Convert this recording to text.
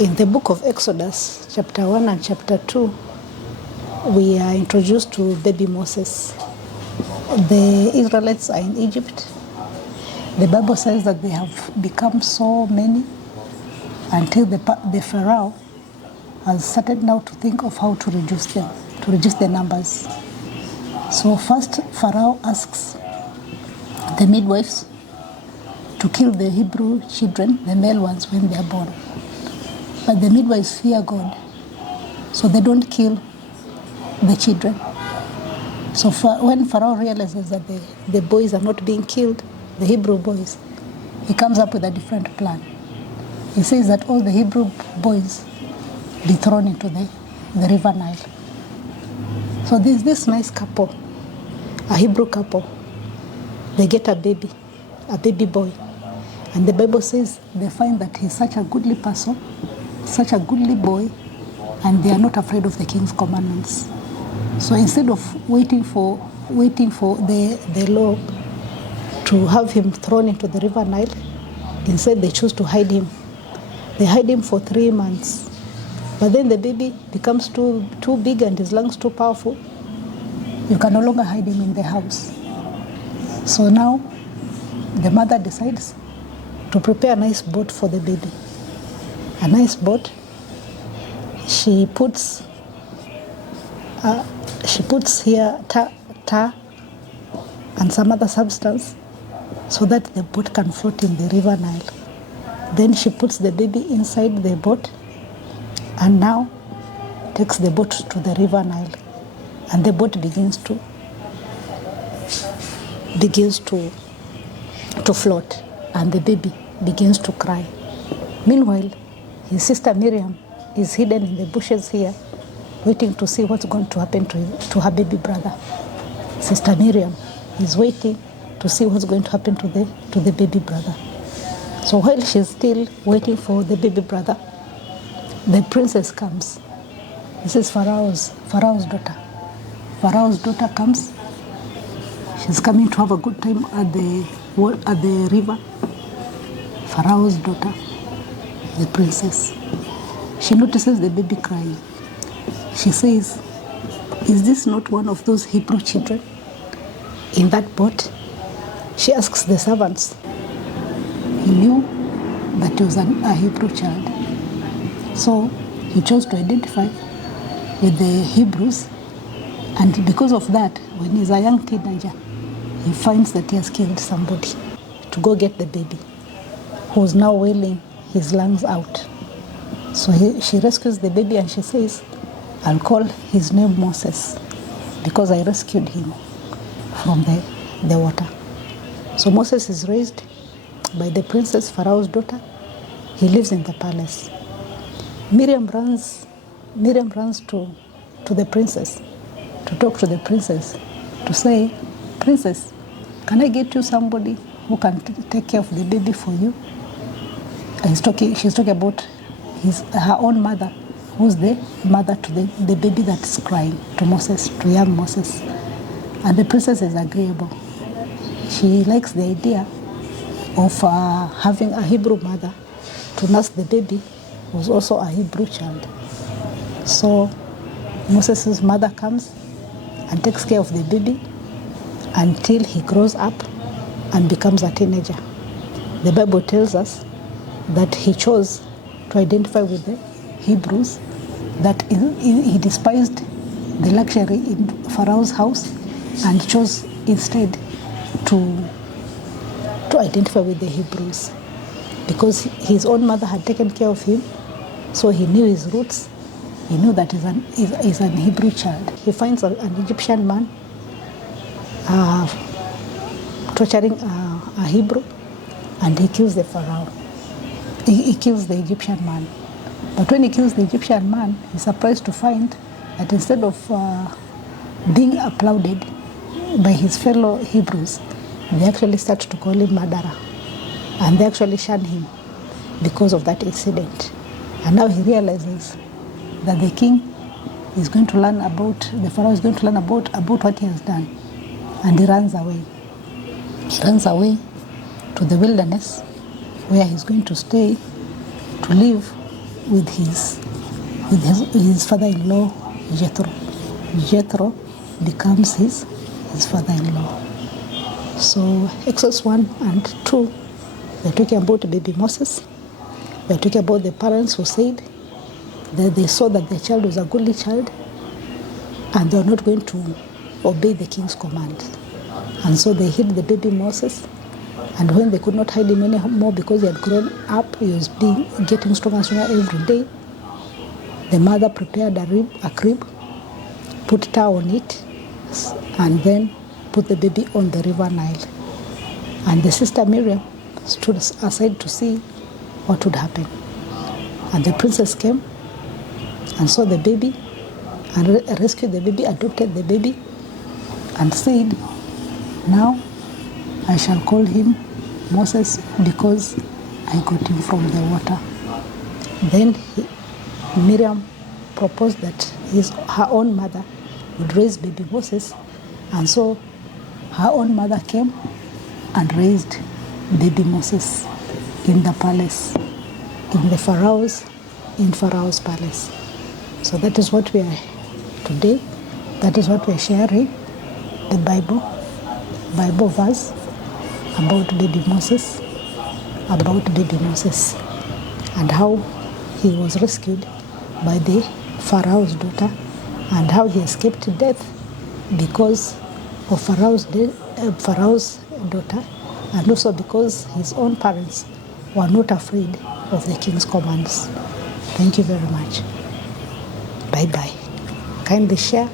In the book of Exodus, chapter 1 and chapter 2, we are introduced to baby Moses. The Israelites are in Egypt. The Bible says that they have become so many until the Pharaoh has started now to think of how to reduce them, to reduce the numbers. So first, Pharaoh asks the midwives to kill the Hebrew children, the male ones, when they are born. But the midwives fear God, so they don't kill the children. So when Pharaoh realizes that the boys are not being killed, the Hebrew boys, he comes up with a different plan. He says that all the Hebrew boys be thrown into the river Nile. So there's this nice couple, a Hebrew couple. They get a baby boy. And the Bible says they find that he's such a goodly person, such a goodly boy, and they are not afraid of the king's commandments. So instead of waiting for the law to have him thrown into the river Nile, instead they choose to hide him. They hide him for 3 months. But then the baby becomes too big and his lungs too powerful. You can no longer hide him in the house. So now the mother decides to prepare a nice boat for the baby. A nice boat. She puts here tar and some other substance so that the boat can float in the river Nile. Then she puts the baby inside the boat and now takes the boat to the river Nile, and the boat begins to float, and the baby begins to cry. Meanwhile, his sister Miriam is hidden in the bushes here, waiting to see what's going to happen to her baby brother. Sister Miriam is waiting to see what's going to happen to the baby brother. So while she's still waiting for the baby brother, the princess comes. This is Pharaoh's daughter. Pharaoh's daughter comes. She's coming to have a good time at the river. Pharaoh's daughter, the princess. She notices the baby crying. She says, "Is this not one of those Hebrew children in that boat?" She asks the servants. He knew that he was a Hebrew child. So he chose to identify with the Hebrews, and because of that, when he's a young teenager, he finds that he has killed somebody to go get the baby, who's now wailing his lungs out. So she rescues the baby and she says, "I'll call his name Moses because I rescued him from the water." So Moses is raised by the princess, Pharaoh's daughter. He lives in the palace. Miriam runs to the princess, to talk to the princess, to say, "Princess, can I get you somebody who can take care of the baby for you?" She's talking about her own mother, who's the mother to the baby that's crying, to Moses, to young Moses. And the princess is agreeable. She likes the idea of having a Hebrew mother to nurse the baby, who's also a Hebrew child. So Moses' mother comes and takes care of the baby until he grows up and becomes a teenager. The Bible tells us that he chose to identify with the Hebrews, that he despised the luxury in Pharaoh's house and chose instead to identify with the Hebrews, because his own mother had taken care of him, so he knew his roots. He knew that he's an Hebrew child. He finds an Egyptian man torturing a Hebrew, and he kills the Pharaoh. He kills the Egyptian man. But when he kills the Egyptian man, he's surprised to find that instead of being applauded by his fellow Hebrews, they actually start to call him murderer. And they actually shun him because of that incident. And now he realizes that the king is going to learn about, the Pharaoh is going to learn about what he has done. And he runs away. He runs away to the wilderness, where he's going to stay, to live with his father-in-law Jethro. Jethro becomes his father-in-law. So Exodus 1 and 2, they're talking about baby Moses. They're talking about the parents who said that they saw that their child was a goodly child and they were not going to obey the king's command. And so they hid the baby Moses. And when they could not hide him anymore because he had grown up, he was getting stronger and stronger every day, the mother prepared a crib, put tar on it, and then put the baby on the river Nile. And the sister Miriam stood aside to see what would happen. And the princess came and saw the baby and rescued the baby, adopted the baby, and said, now I shall call him Moses because I got him from the water. Then Miriam proposed that her own mother would raise baby Moses, and so her own mother came and raised baby Moses in the palace, in Pharaoh's palace. So that is what we are today. That is what we are sharing, the Bible verse about baby Moses, and how he was rescued by the Pharaoh's daughter, and how he escaped death because of Pharaoh's daughter, and also because his own parents were not afraid of the king's commands. Thank you very much. Bye-bye. Kindly share.